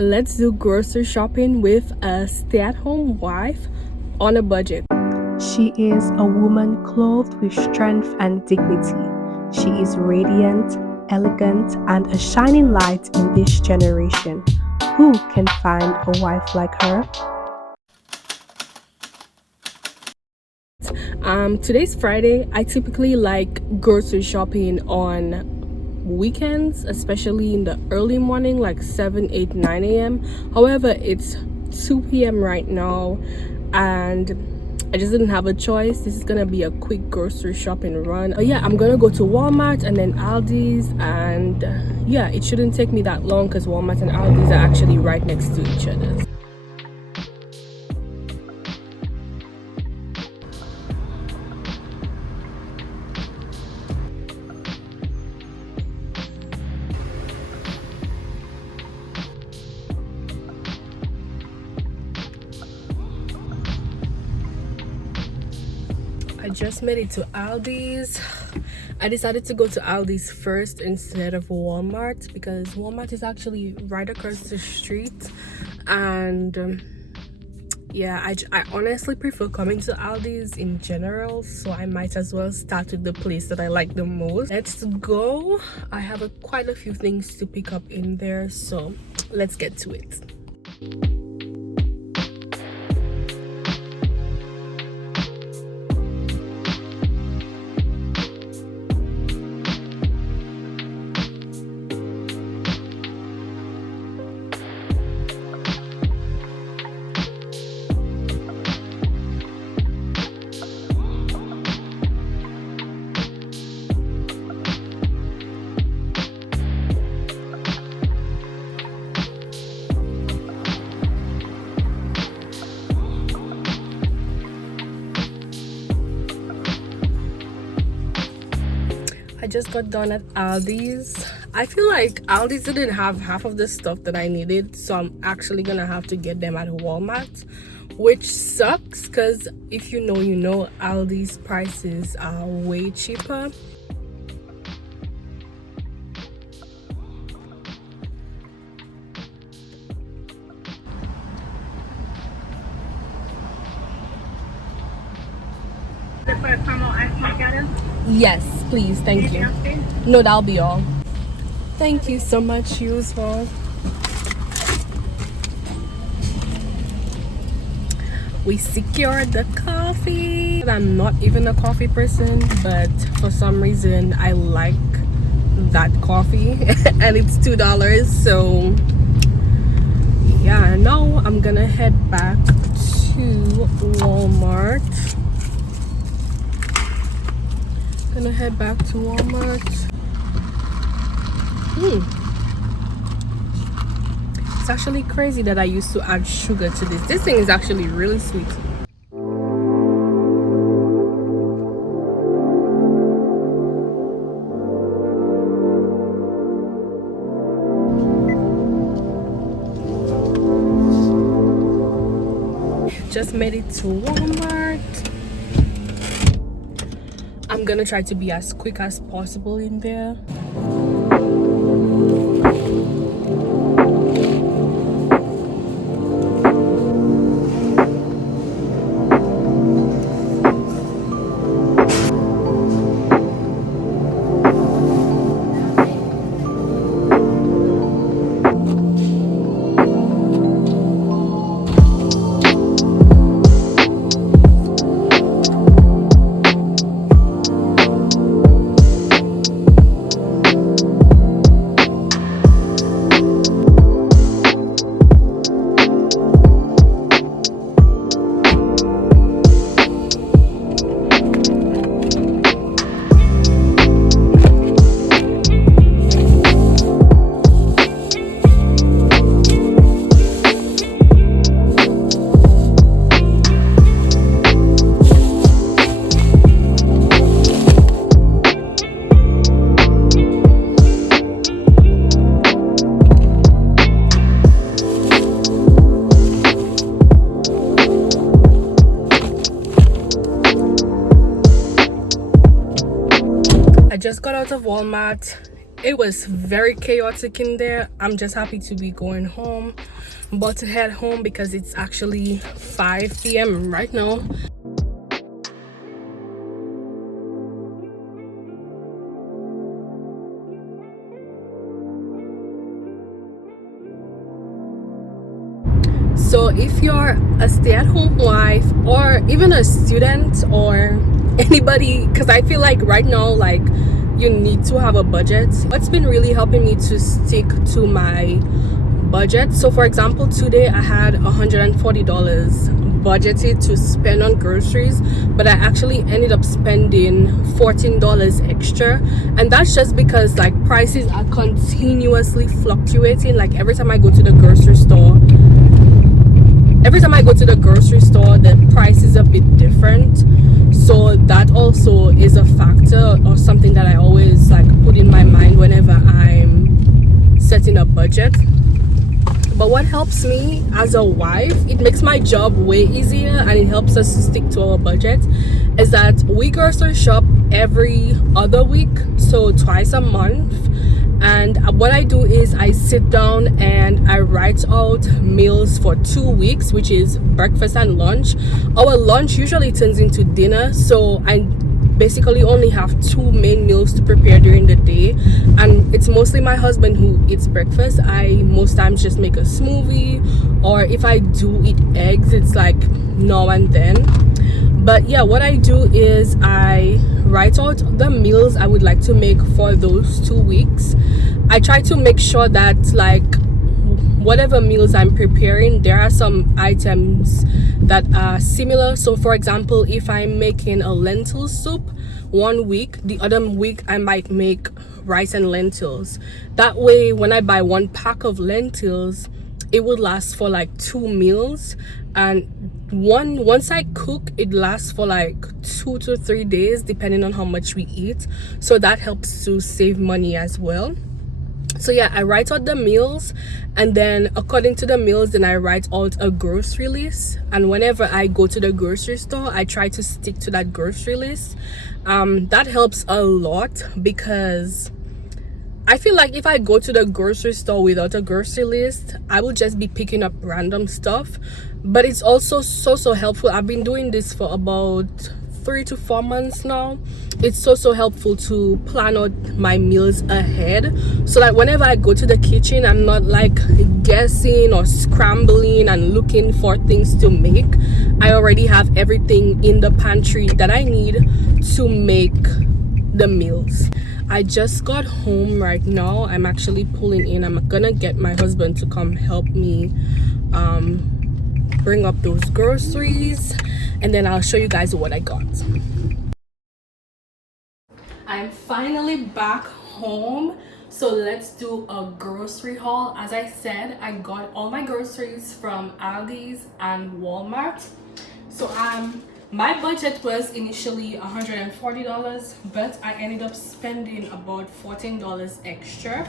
Let's do grocery shopping with a stay-at-home wife on a budget. She is a woman clothed with strength and dignity. She is radiant, elegant, and a shining light in this generation. Who can find a wife like her? Today's Friday. I typically like grocery shopping on weekends, especially in the early morning, like 7, 8, 9 a.m. However, it's 2 p.m. right now, and I just didn't have a choice. This is gonna be a quick grocery shopping run. But yeah, I'm gonna go to Walmart and then Aldi's, and yeah, it shouldn't take me that long because Walmart and Aldi's are actually right next to each other. I just made it to Aldi's. I decided to go to Aldi's first instead of Walmart because Walmart is actually right across the street, and yeah, I honestly prefer coming to Aldi's in general, so I might as well start with the place that I like the most. Let's go. I have quite a few things to pick up in there, so let's get to it. I just got done at Aldi's. I feel like Aldi's didn't have half of the stuff that I needed, so I'm actually gonna have to get them at Walmart, which sucks because if you know, you know, Aldi's prices are way cheaper. Yes, please. Thank you. No, that'll be all. Thank you so much, you as well. We secured the coffee. I'm not even a coffee person, but for some reason I like that coffee and it's $2, so yeah. Now I'm gonna head back to Walmart. Gonna head back to Walmart. It's actually crazy that I used to add sugar to this. This thing is actually really sweet. Just made it to Walmart. I'm gonna try to be as quick as possible in there. just got out of Walmart It was very chaotic in there. I'm just happy to be going home. I'm about to head home because it's actually 5 p.m. right now. So if you're a stay-at-home wife or even a student or anybody, because I feel like right now, like, you need to have a budget. What's been really helping me to stick to my budget, so for example, today I had $140 budgeted to spend on groceries, but I actually ended up spending $14 extra, and that's just because like prices are continuously fluctuating. Like every time I go to the grocery store, the price is a bit different. So that also is a factor or something that I always like put in my mind whenever I'm setting a budget. But what helps me as a wife, it makes my job way easier and it helps us to stick to our budget, is that we grocery shop every other week, so twice a month. And what I do is I sit down and I write out meals for 2 weeks, which is breakfast and lunch. Our lunch usually turns into dinner, so I basically only have 2 main meals to prepare during the day, and it's mostly my husband who eats breakfast. I most times just make a smoothie, or if I do eat eggs, it's like now and then. But yeah, what I do is I write out the meals I would like to make for those 2 weeks. I try to make sure that like whatever meals I'm preparing, there are some items that are similar. So for example, if I'm making a lentil soup one week, the other week I might make rice and lentils. That way when I buy 1 pack of lentils, it would last for like 2 meals, and once I cook, it lasts for like 2 to 3 days depending on how much we eat. So that helps to save money as well. So yeah, I write out the meals, and then according to the meals, then I write out a grocery list, and whenever I go to the grocery store, I try to stick to that grocery list. That helps a lot because I feel like if I go to the grocery store without a grocery list, I will just be picking up random stuff. But it's also so helpful. I've been doing this for about 3 to 4 months now. It's so helpful to plan out my meals ahead, so that whenever I go to the kitchen, I'm not like guessing or scrambling and looking for things to make. I already have everything in the pantry that I need to make the meals. I just got home right now. I'm actually pulling in. I'm gonna get my husband to come help me bring up those groceries, and then I'll show you guys what I got. I'm finally back home, so let's do a grocery haul. As I said, I got all my groceries from Aldi's and Walmart. So my budget was initially $140, but I ended up spending about $14 extra.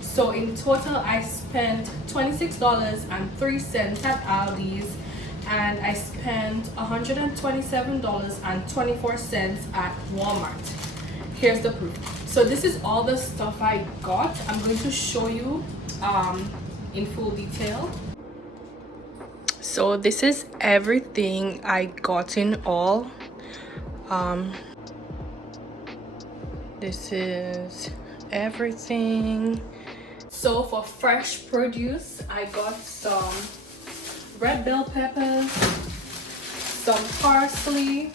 So in total, I spent $26.03 at Aldi's, and I spent $127.24 at Walmart. Here's the proof. So this is all the stuff I got. I'm going to show you in full detail. So this is everything I got in all. This is everything. So for fresh produce, I got some red bell peppers, some parsley,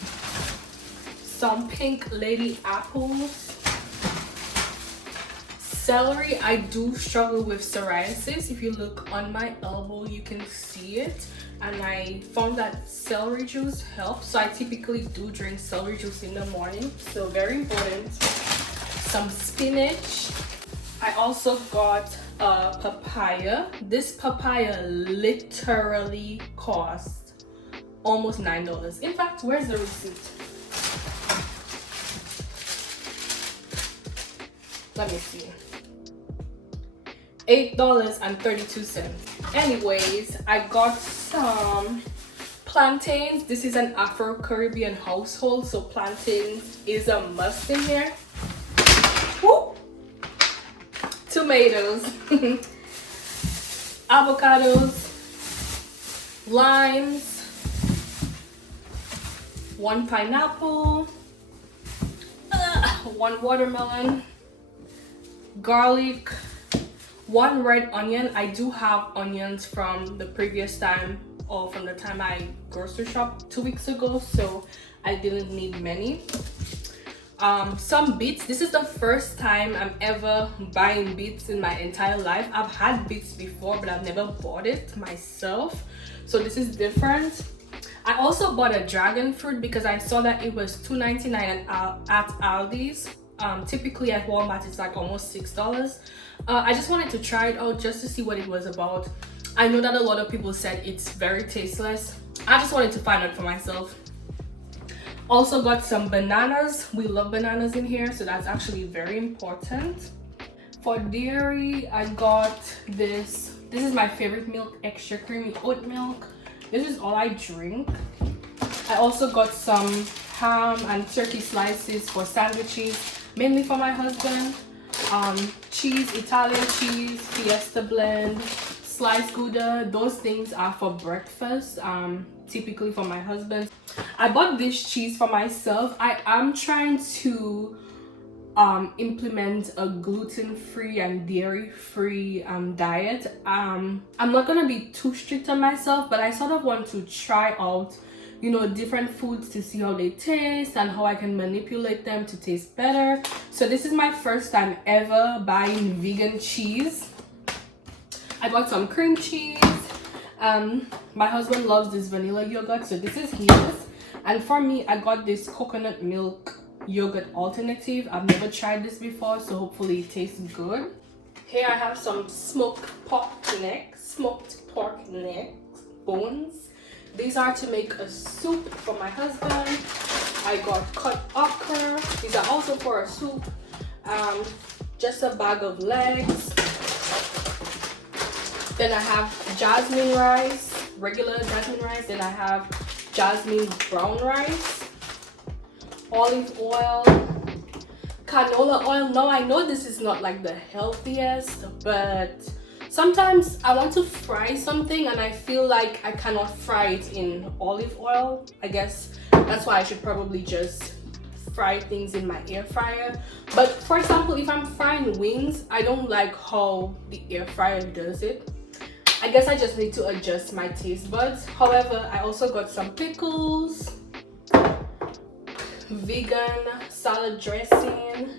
some pink lady apples, celery. I do struggle with psoriasis. If you look on my elbow, you can see it, and I found that celery juice helps, so I typically do drink celery juice in the morning, so very important. Some spinach. I also got a papaya. This papaya literally cost almost $9. In fact, where's the receipt? Let me see. $8.32. Anyways, I got some plantains. This is an Afro-Caribbean household, so plantains is a must in here. Woo! tomatoes, avocados, limes, 1 pineapple, 1 watermelon, garlic, 1 red onion. I do have onions from the previous time, or from the time I grocery shopped 2 weeks ago, so I didn't need many. Some beets. This is the first time I'm ever buying beets in my entire life. I've had beets before, but I've never bought it myself, so this is different. I also bought a dragon fruit because I saw that it was $2.99 at Aldi's. Typically at Walmart it's like almost $6. I just wanted to try it out just to see what it was about. I know that a lot of people said it's very tasteless. I just wanted to find out for myself. Also got some bananas. We love bananas in here, so that's actually very important. For dairy, I got this. This is my favorite milk, extra creamy oat milk. This is all I drink. I also got some ham and turkey slices for sandwiches, mainly for my husband. Cheese, Italian cheese, Fiesta blend, sliced Gouda. Those things are for breakfast, typically for my husband. I bought this cheese for myself. I am trying to implement a gluten-free and dairy-free diet. I'm not gonna be too strict on myself, but I sort of want to try out, you know, different foods to see how they taste and how I can manipulate them to taste better. So this is my first time ever buying vegan cheese. I got some cream cheese. My husband loves this vanilla yogurt, so this is his. And for me, I got this coconut milk yogurt alternative. I've never tried this before, so hopefully it tastes good. Here I have some smoked pork neck bones. These are to make a soup for my husband. I got cut okra. These are also for a soup. Just a bag of legs. Then I have jasmine rice, regular jasmine rice. Then I have jasmine brown rice, olive oil, canola oil. Now I know this is not like the healthiest, but sometimes I want to fry something and I feel like I cannot fry it in olive oil. I guess that's why I should probably just fry things in my air fryer. But for example, if I'm frying wings, I don't like how the air fryer does it. I guess I just need to adjust my taste buds. However, I also got some pickles, vegan salad dressing,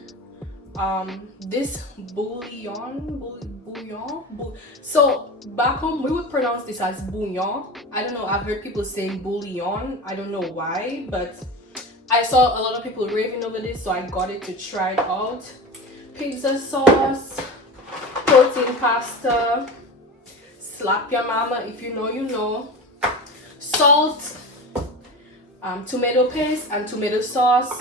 this bouillon. So back home we would pronounce this as bouillon. I don't know, I've heard people saying bouillon. I don't know why, but I saw a lot of people raving over this, so I got it to try it out. Pizza sauce, protein pasta, slap your mama, if you know you know, salt, tomato paste and tomato sauce.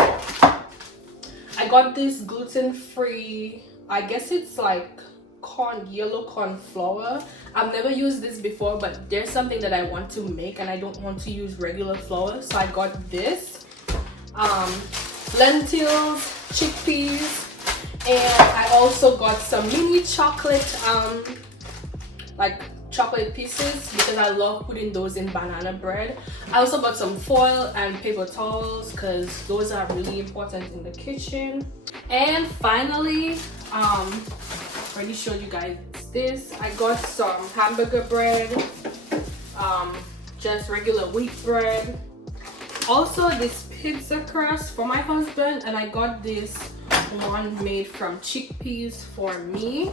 I got this gluten-free, I guess it's like yellow corn flour. I've never used this before, but there's something that I want to make and I don't want to use regular flour, so I got this. Lentils, chickpeas, and I also got some mini chocolate like chocolate pieces because I love putting those in banana bread. I also got some foil and paper towels because those are really important in the kitchen. And finally, already showed you guys this. I got some hamburger bread, just regular wheat bread. Also this pizza crust for my husband, and I got this one made from chickpeas for me.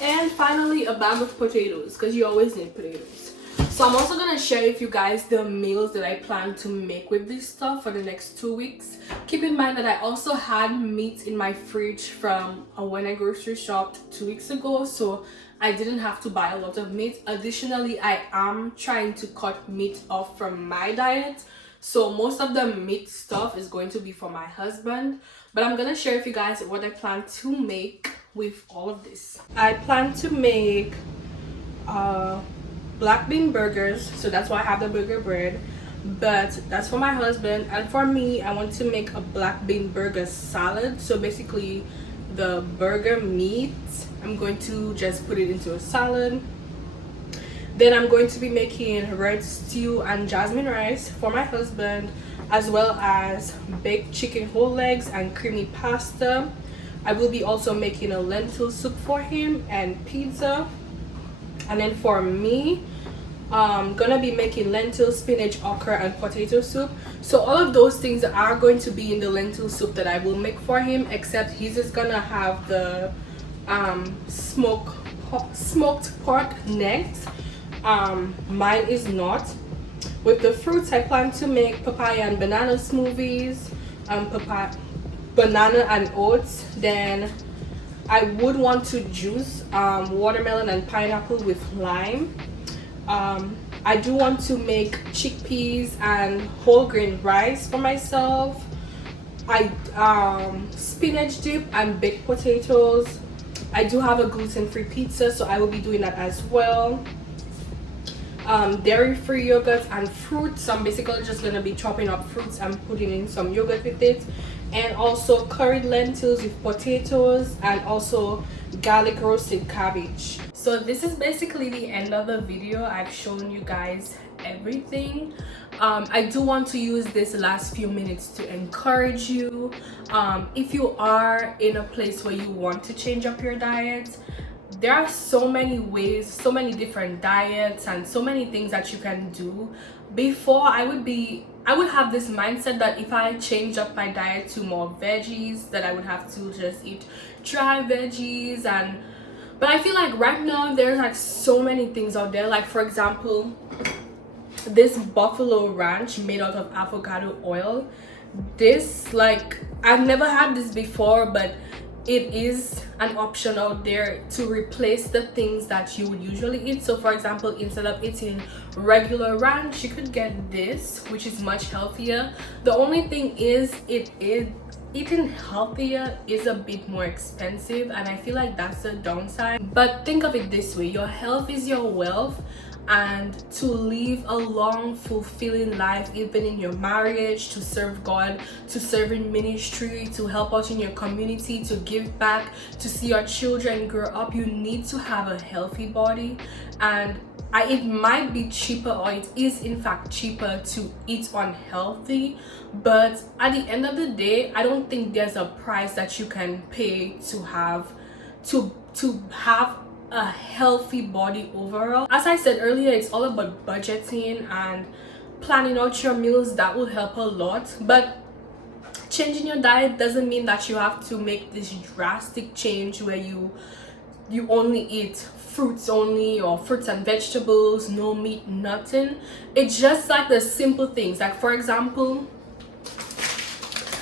And finally a bag of potatoes because you always need potatoes. So I'm also gonna share with you guys the meals that I plan to make with this stuff for the next 2 weeks. Keep in mind that I also had meat in my fridge from when I grocery shopped 2 weeks ago, so I didn't have to buy a lot of meat. Additionally, I am trying to cut meat off from my diet, so most of the meat stuff is going to be for my husband. But I'm gonna share with you guys what I plan to make with all of this. I plan to make black bean burgers, so that's why I have the burger bread, but that's for my husband. And for me, I want to make a black bean burger salad. So basically the burger meat. I'm going to just put it into a salad. Then I'm going to be making red stew and jasmine rice for my husband, as well as baked chicken whole legs and creamy pasta. I will be also making a lentil soup for him and pizza. And then for me, I'm gonna be making lentil, spinach, okra, and potato soup. So all of those things are going to be in the lentil soup that I will make for him, except he's just gonna have the smoked pork next. Mine is not. With the fruits, I plan to make papaya and banana smoothies, banana and oats. Then I would want to juice watermelon and pineapple with lime. I do want to make chickpeas and whole grain rice for myself. Spinach dip and baked potatoes. I do have a gluten-free pizza, so I will be doing that as well. Dairy-free yogurt and fruits. So I'm basically just gonna be chopping up fruits and putting in some yogurt with it. And also curried lentils with potatoes, and also garlic roasted cabbage. So this is basically the end of the video. I've shown you guys everything. I do want to use this last few minutes to encourage you. If you are in a place where you want to change up your diet, there are so many ways, so many different diets, and so many things that you can do. Before, I would have this mindset that if I change up my diet to more veggies, that I would have to just eat dry veggies. But I feel like right now there's like so many things out there. Like for example, this buffalo ranch made out of avocado oil. This, like, I've never had this before, but it is an option out there to replace the things that you would usually eat. So for example, instead of eating regular ranch, you could get this, which is much healthier. The only thing is, eating healthier is a bit more expensive, and I feel like that's the downside. But think of it this way: your health is your wealth, and to live a long, fulfilling life, even in your marriage, to serve God, to serve in ministry, to help out in your community, to give back, to see your children grow up, you need to have a healthy body. And it might be cheaper, or it is in fact cheaper, to eat unhealthy, but at the end of the day, I don't think there's a price that you can pay to have a healthy body overall. As I said earlier, it's all about budgeting and planning out your meals. That will help a lot. But changing your diet doesn't mean that you have to make this drastic change where you only eat fruits only, or fruits and vegetables, no meat, nothing. It's just like the simple things. Like for example,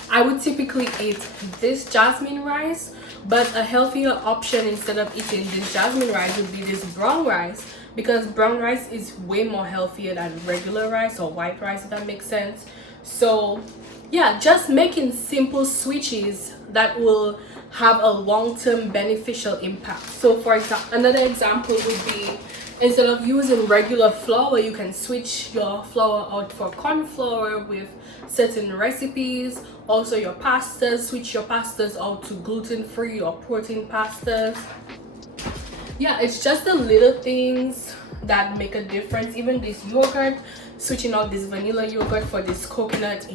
I would typically eat this jasmine rice, but a healthier option instead of eating this jasmine rice would be this brown rice, because brown rice is way more healthier than regular rice or white rice, if that makes sense. So yeah, just making simple switches that will have a long-term beneficial impact. So for example, another example would be, instead of using regular flour, you can switch your flour out for corn flour with certain recipes. Also your pastas, switch your pastas out to gluten-free or protein pastas. Yeah, it's just the little things that make a difference. Even this yogurt, switching out this vanilla yogurt for this coconut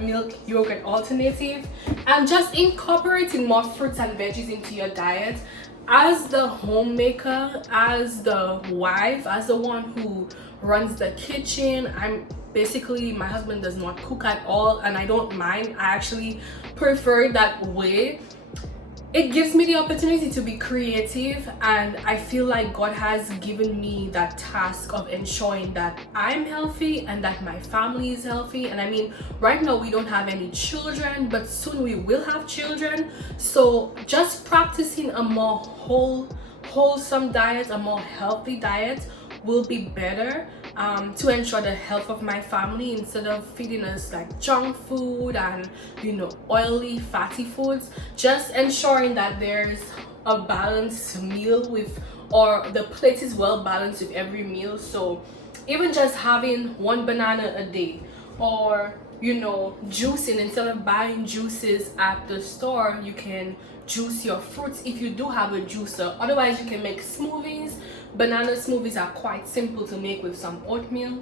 milk yogurt alternative, and just incorporating more fruits and veggies into your diet. As the homemaker, as the wife, as the one who runs the kitchen, my husband does not cook at all, and I don't mind. I actually prefer that way. It gives me the opportunity to be creative, and I feel like God has given me that task of ensuring that I'm healthy and that my family is healthy. And I mean, right now we don't have any children, but soon we will have children. So just practicing a more wholesome diet, a more healthy diet will be better to ensure the health of my family, instead of feeding us like junk food and oily, fatty foods. Just ensuring that there's a balanced meal or the plate is well balanced with every meal. So even just having one banana a day, or juicing. Instead of buying juices at the store, you can juice your fruits if you do have a juicer. Otherwise, you can make smoothies. Banana smoothies are quite simple to make with some oatmeal.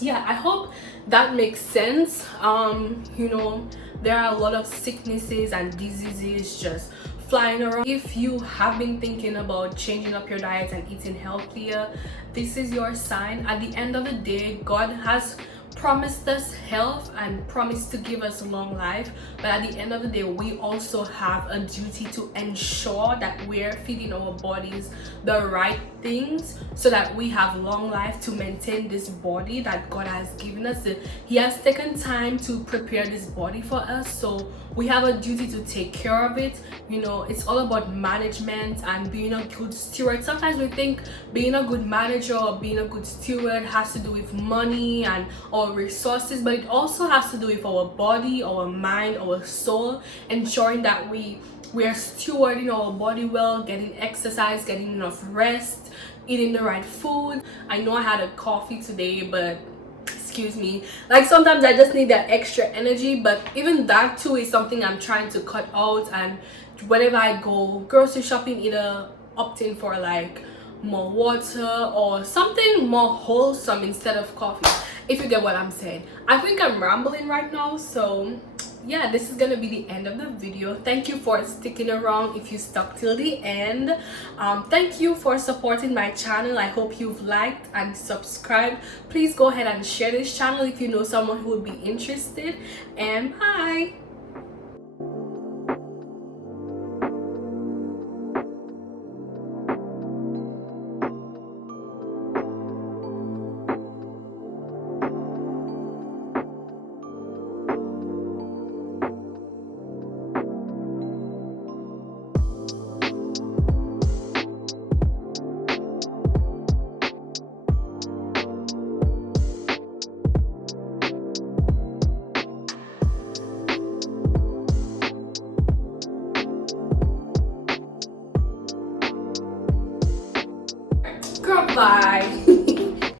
Yeah, I hope that makes sense. There are a lot of sicknesses and diseases just flying around. If you have been thinking about changing up your diet and eating healthier, this is your sign. At the end of the day, God has promised us health and promised to give us long life, but at the end of the day, we also have a duty to ensure that we're feeding our bodies the right things so that we have long life to maintain this body that God has given us. He has taken time to prepare this body for us, so we have a duty to take care of it. It's all about management and being a good steward. Sometimes we think being a good manager or being a good steward has to do with money and our resources, but it also has to do with our body, our mind, our soul, ensuring that we are stewarding our body well, getting exercise, getting enough rest, eating the right food. I know I had a coffee today, but excuse me, like sometimes I just need that extra energy, but even that too is something I'm trying to cut out. And whenever I go grocery shopping, either opting for like more water or something more wholesome instead of coffee, if you get what I'm saying. I think I'm rambling right now, so yeah, this is gonna be the end of the video. Thank you for sticking around if you stuck till the end. Thank you for supporting my channel. I hope you've liked and subscribed. Please go ahead and share this channel if you know someone who would be interested, and bye. Goodbye.